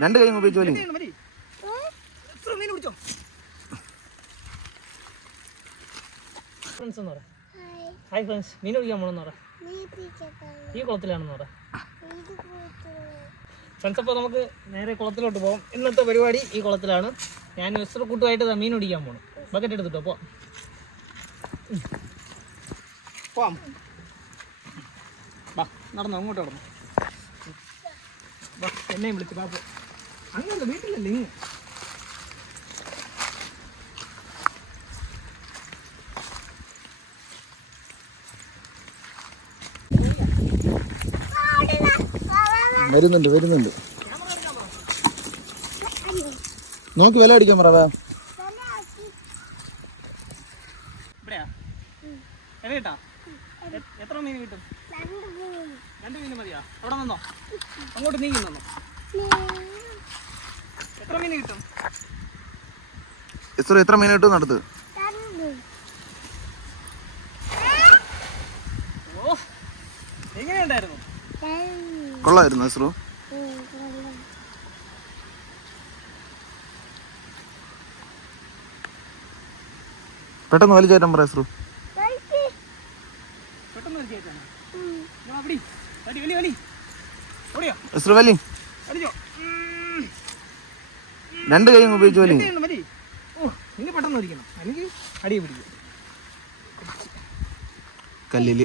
രണ്ട് കൈ ഉപയോഗിച്ച് വലി. ഹായ് ഫ്രണ്ട്സ്, മീൻ പിടിക്കാൻ പോകണമെന്ന് പറ. ഈ കുളത്തിലാണെന്ന് പറ ഫ്രണ്ട്സ്. അപ്പോൾ നമുക്ക് നേരെ കുളത്തിലോട്ട് പോകാം. ഇന്നത്തെ പരിപാടി ഈ കുളത്തിലാണ്. ഞാൻ മിസ്റ്റർ കൂട്ടുമായിട്ട് മീൻ പിടിക്കാൻ പോകണം. ബക്കറ്റ് എടുത്തിട്ടോ പോവാം. വാ, നടന്നോ, അങ്ങോട്ട് നടന്നു. വാ, എന്നെയും വിളിച്ച് പാപ്പ. അങ്ങനത്തെ വീട്ടിലല്ലേ ഇങ്ങ്. വരുന്നുണ്ട് നോക്കി വില അടിക്കാൻ പറ. എത്ര മീൻ കിട്ടും? 2 മീൻ മതിയാ? അവിടെ നിന്നോ, അങ്ങോട്ട് നീങ്ങി നിന്നോ. എത്ര മീൻ കിട്ടും? എത്ര മീൻ കിട്ടും നടത്ത്? ഓ, എങ്ങനെയുണ്ടായിരുന്നു? കൊള്ളായിരുന്നു എസ്രു. പെട്ടെന്ന് വലിച്ചേറ്റാൻ പറ എസ്രു. എസ്രു വലി. 2 കൈ ഉപയോഗിച്ച് വലി. പെട്ടെന്ന് വലിക്കണം, അല്ലെങ്കിൽ അടിയെ പിടിക്കും കല്ലില്.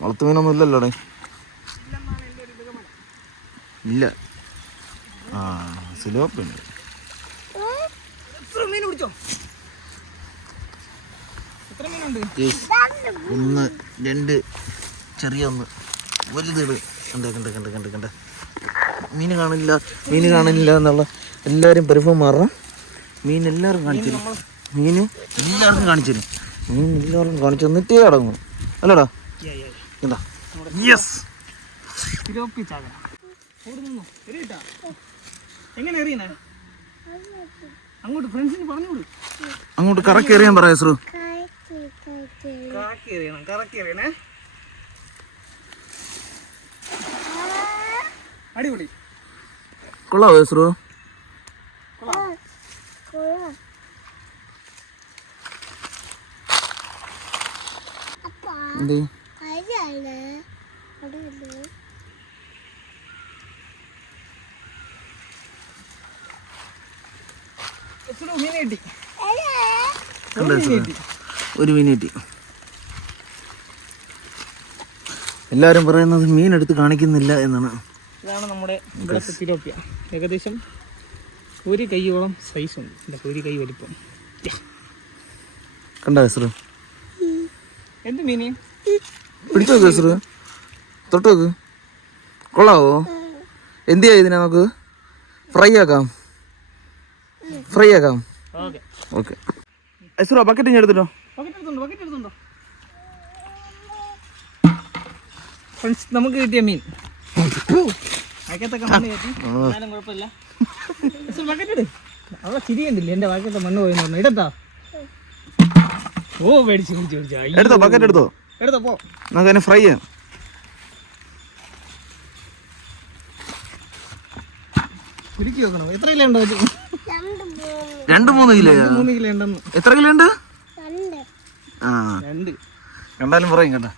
വളർത്തു മീനൊന്നും ഇല്ലല്ലോ അവിടെ. ഇല്ല. ആ, സിലോപ്പുണ്ട്. 1 2 ചെറിയ 1 വലുത്. കണ്ട മീൻ കാണില്ല എന്നുള്ള എല്ലാവരും പരിഭവം മാറണം. മീൻ എല്ലാവർക്കും കാണിച്ചു തരും. മീൻ എല്ലാവർക്കും കാണിച്ചു തന്നിട്ടേ അടങ്ങും. അല്ലടാ? എന്താ? യെസ്. അങ്ങോട്ട് കറക്കി എറിയാൻ പറയാ എസ്രു. അടിപൊളി. കൊള്ളാവോ എസ്രു? എന്ത് ഒരു മീൻ കിട്ടി. എല്ലാവരും പറയുന്നത് മീൻ എടുത്ത് കാണിക്കുന്നില്ല എന്നാണ്. ഇതാണ് നമ്മുടെ ഇവിടുത്തെ തിലോപ്പിയ. ഏകദേശം 1 കൈയോളം സൈസുണ്ട്. 1 കൈ വലിപ്പം. കണ്ടോ എസ്രു? എന്ത് മീന്? പിടിച്ചു നോക്ക് എസ്രു, തൊട്ട് നോക്ക്. കൊള്ളാവോ? എന്ത് ചെയ്യാം ഇതിനെ? നമുക്ക് ഫ്രൈ ആക്കാം. ഓക്കെ എസ്രു, ബക്കറ്റ് ഞാൻ എടുത്തിട്ടോ. നമുക്ക് കിട്ടിയ മീൻ കുഴപ്പമില്ല. അവിടെ ചിരിയുണ്ടില്ലേ എന്റെ വാക്കത്തെ മണ്ണ് പോയെന്ന് ഇടത്താ. ഓ, എടുത്തോ, ബക്കറ്റ് എടുത്തോ പോ. നമുക്ക് അതിനെ ഫ്രൈ ചെയ്യാം. കുരുക്കി വെക്കണം. എത്ര കിലോ ഉണ്ടോ? 2-3 കിലോ. 3 കിലോ ഉണ്ടെന്ന്. എത്ര കിലോ ഉണ്ട്? 2. കണ്ടാലും പറയും കേട്ടാ.